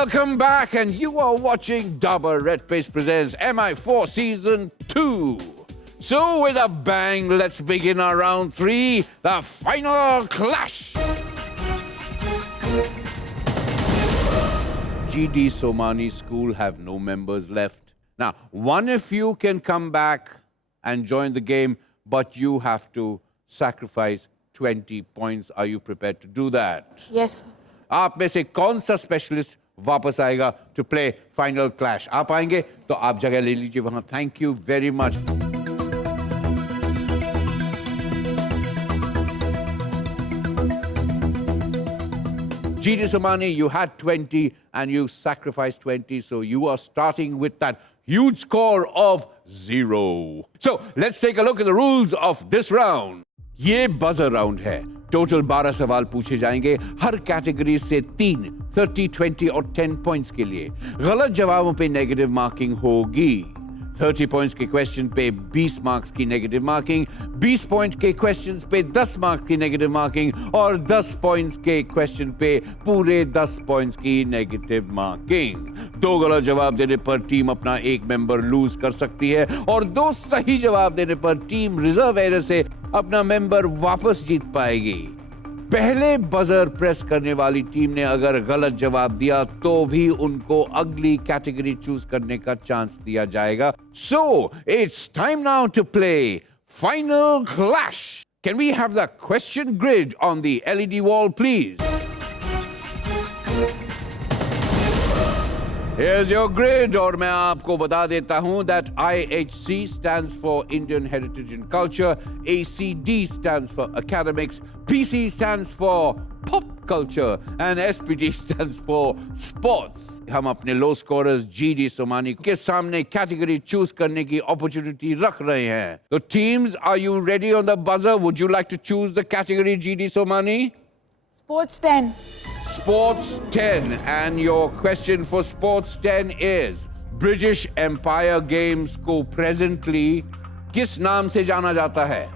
Welcome back, and you are watching Dabur Red Paste Presents MI4 Season 2. So, with a bang, let's begin our round 3, the final clash. GD Somani School have no members left. Now, one of you can come back and join the game, but you have to sacrifice 20 points. Are you prepared to do that? Yes. आप में से कौन सा specialist वापस आएगा to play final clash? आप आएंगे तो आप जगह ले लीजिए वहां. Thank you very much. GD Somani, you had 20 and you sacrificed 20, so you are starting with that huge score of 0. So let's take a look at the rules of this round. ये buzzer round है. Total 12 सवाल पूछे जाएंगे, हर category से 3, 30, 20 और 10 points के लिए. गलत जवाबों पे नेगेटिव मार्किंग होगी. 30 पॉइंट्स के क्वेश्चन पे 20 मार्क्स की नेगेटिव मार्किंग, 20 पॉइंट के क्वेश्चन पे 10 मार्क्स की नेगेटिव मार्किंग और 10 पॉइंट्स के क्वेश्चन पे पूरे 10 पॉइंट्स की नेगेटिव मार्किंग. 2 गलत जवाब देने पर टीम अपना एक मेंबर लूज कर सकती है और 2 सही जवाब देने पर टीम रिजर्व एरिया से अपना मेंबर वापस जीत पाएगी. पहले बजर प्रेस करने वाली टीम ने अगर गलत जवाब दिया तो भी उनको अगली कैटेगरी चूज करने का चांस दिया जाएगा. So it's time now to play final clash. Can we have the question grid on the LED wall please? Here's your grid, और मैं आपको बता देता हूं that IHC stands for Indian Heritage and Culture, ACD stands for Academics, PC stands for Pop Culture, and SPD stands for Sports. हम अपने लो scorers GD Somani के सामने कैटेगरी चूज करने की अपॉर्चुनिटी रख रहे हैं. तो teams, are you ready on the buzzer? Would you like to choose the category, GD Somani? Sports 10. Sports 10, and your question for Sports 10 is British Empire Games को presently किस नाम से जाना जाता है?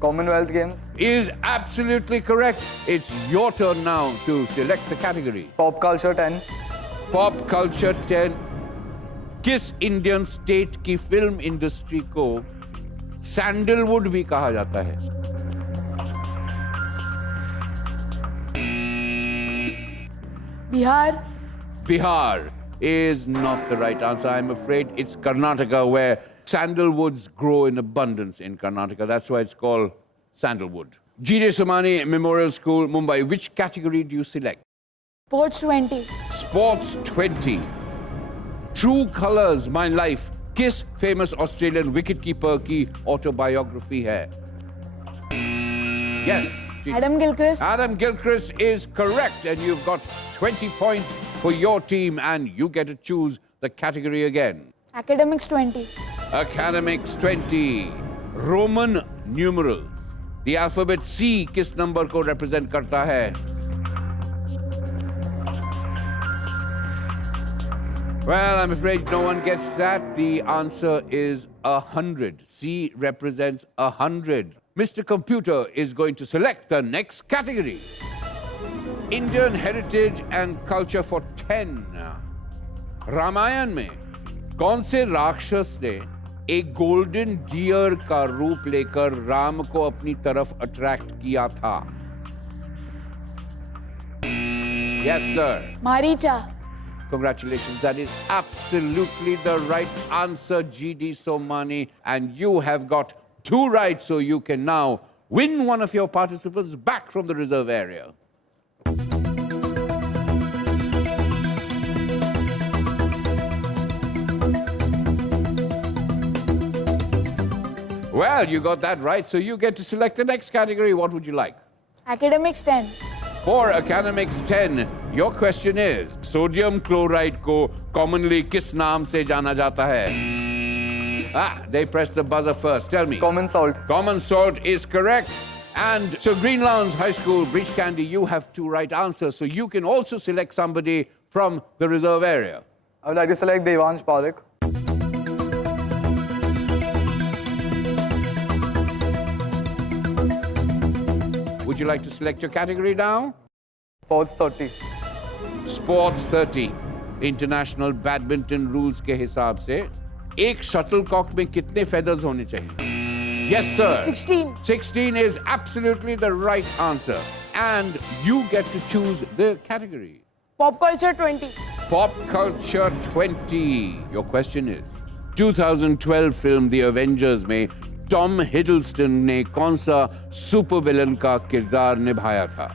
Commonwealth Games. Is absolutely correct. It's your turn now to select the category. Pop Culture 10. Pop Culture 10. किस Indian state की film industry को सैंडलवुड भी कहा जाता है? Bihar. Bihar is not the right answer. I'm afraid it's Karnataka, where sandalwoods grow in abundance in Karnataka. That's why it's called sandalwood. GD Somani Memorial School, Mumbai. Which category do you select? Sports 20. Sports 20. True Colors, My Life. किस famous Australian wicketkeeper की autobiography है? Yes. Adam Gilchrist. Adam Gilchrist is correct, and you've got 20 points for your team, and you get to choose the category again. Academics 20. Academics 20. Roman numerals. The alphabet C किस number को represent करता है? Well, I'm afraid no one gets that. The answer is 100. C represents 100. Mr. Computer is going to select the next category. Indian Heritage and Culture for 10. Ramayan में कौन से राक्षस ने एक गोल्डन डियर का रूप लेकर राम को अपनी तरफ अट्रैक्ट किया था? Yes, sir. Maricha. Congratulations, that is absolutely the right answer, GD Somani, and you have got 2 right, so you can now win one of your participants back from the reserve area. Well, you got that right, so you get to select the next category. What would you like? Academics 10. For Academics 10, your question is, sodium chloride को commonly किस नाम से जाना जाता है? They pressed the buzzer first. Tell me. Common Salt. Common Salt is correct. And so Greenlands High School, Breach Candy, you have 2 right answers. So you can also select somebody from the reserve area. I would like to select Devansh Parekh. Would you like to select your category now? Sports 30. Sports 30. International badminton rules के हिसाब से एक shuttlecock में कितने feathers होने चाहिए? Yes, sir. 16. 16 is absolutely the right answer. And you get to choose the category. Pop culture 20. Pop culture 20. Your question is 2012 film The Avengers में Tom Hiddleston ने कौन सा सुपर विलन का किरदार निभाया था?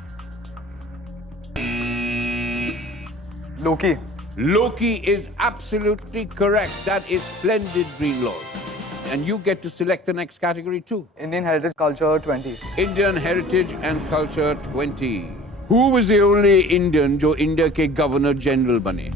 Loki. Loki is absolutely correct. That is splendid, Greenlord. And you get to select the next category too. Indian Heritage Culture 20. Indian Heritage and Culture 20. Who was the only Indian जो India के governor general बने?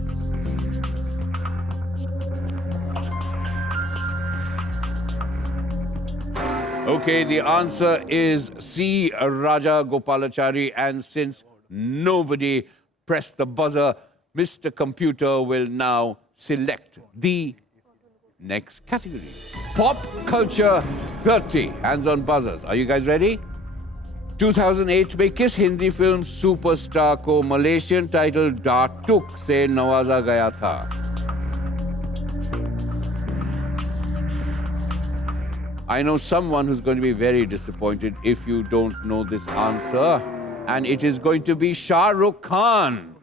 Okay, the answer is C. Raja Gopalachari. And since nobody pressed the buzzer, Mr. Computer will now select the next category. Pop Culture 30. Hands on buzzers. Are you guys ready? 2008 में किस Hindi film superstar को Malaysian title डाटुक से नवाजा गया था? I know someone who's going to be very disappointed if you don't know this answer, and it is going to be Shah Rukh Khan.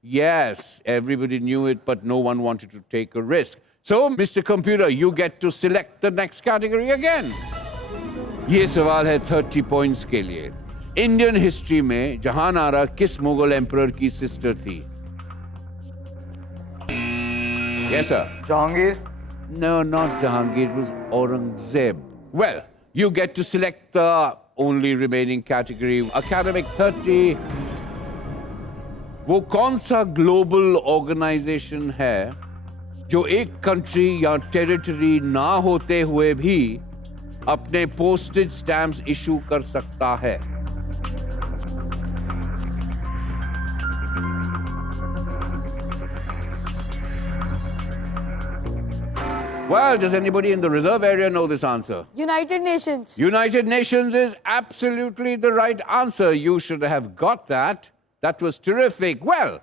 Yes, everybody knew it, but no one wanted to take a risk. So, Mr. Computer, you get to select the next category again. ये सवाल है 30 points के लिए. Indian history में जहानारा किस Mughal emperor की sister थी? Yes, sir. Jahangir. No, not Jahangir. It was Aurangzeb. Well, you get to select the only remaining category. Academic 30. वो कौन सा ग्लोबल ऑर्गेनाइजेशन है जो एक कंट्री या टेरिटरी ना होते हुए भी अपने पोस्टेज स्टैम्प्स इशू कर सकता है? Well, does anybody in the reserve area know this answer? United Nations. United Nations is absolutely the right answer. You should have got that. That was terrific. Well,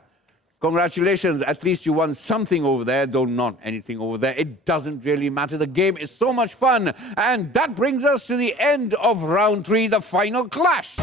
congratulations. At least you won something over there, though not anything over there. It doesn't really matter. The game is so much fun. And that brings us to the end of round 3, the final clash.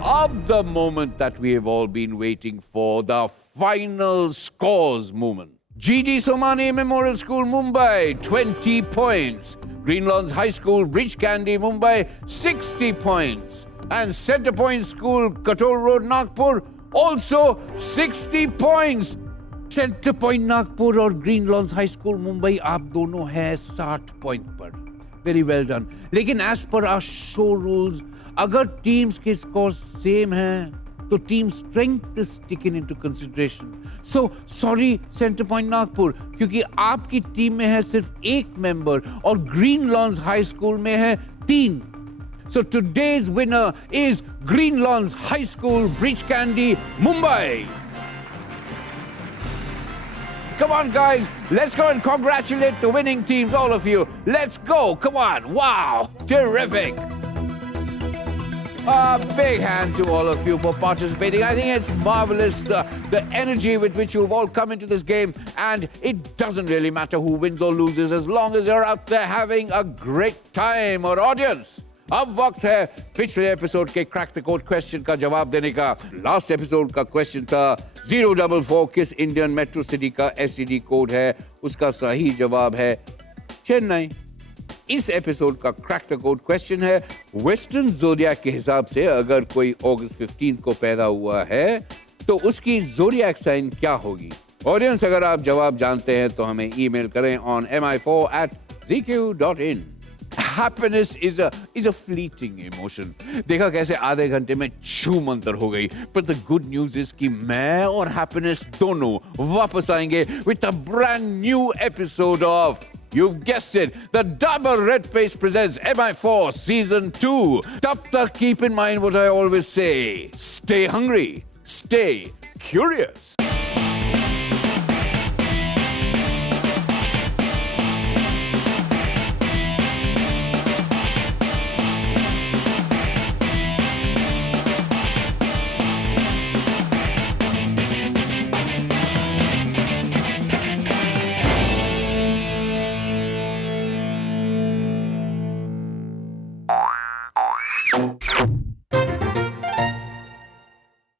Of the moment that we have all been waiting for, the final scores moment. GD Somani Memorial School, Mumbai, 20 points. Greenlawns High School, Bridge Candy, Mumbai, 60 points. And Center Point School, Katol Road, Nagpur, also 60 points. Center Point, Nagpur और Greenlawns High School, Mumbai, आप दोनों हैं 60 point पर. Very well done. लेकिन as per our show rules, अगर teams के scores same हैं, तो team strength is taken into consideration. So, sorry Center Point Nagpur, क्योंकि आपकी team में है सिर्फ एक member और Greenlawns High School में है 3. So today's winner is Greenlawns High School, Bridge Candy, Mumbai. Come on, guys. Let's go and congratulate the winning teams, all of you. Let's go. Come on. Wow. Terrific. A big hand to all of you for participating. I think it's marvelous, the energy with which you've all come into this game. And it doesn't really matter who wins or loses as long as you're out there having a great time. Or audience, अब वक्त है पिछले episode के crack the code question का जवाब देने का. Last episode का क्वेश्चन था 044 किस इंडियन मेट्रो सिटी का एसटीडी कोड है? उसका सही जवाब है चेन्नई. इस एपिसोड का क्रैक द कोड क्वेश्चन है वेस्टर्न ज़ोडिएक के हिसाब से अगर कोई अगस्त 15 को पैदा हुआ है तो उसकी ज़ोडिएक साइन क्या होगी? ऑडियंस, अगर आप जवाब जानते हैं तो हमें ईमेल करें on mi4@zq.in. Happiness is a fleeting emotion. देखा कैसे आधे घंटे में छू मंतर हो गई. But the good news is कि मैं और Happiness दोनों वापस आएंगे with a brand new episode of, you've guessed it, the Dabur Red Paste presents MI4 Season 2. तब तक keep in mind what I always say. Stay hungry. Stay curious.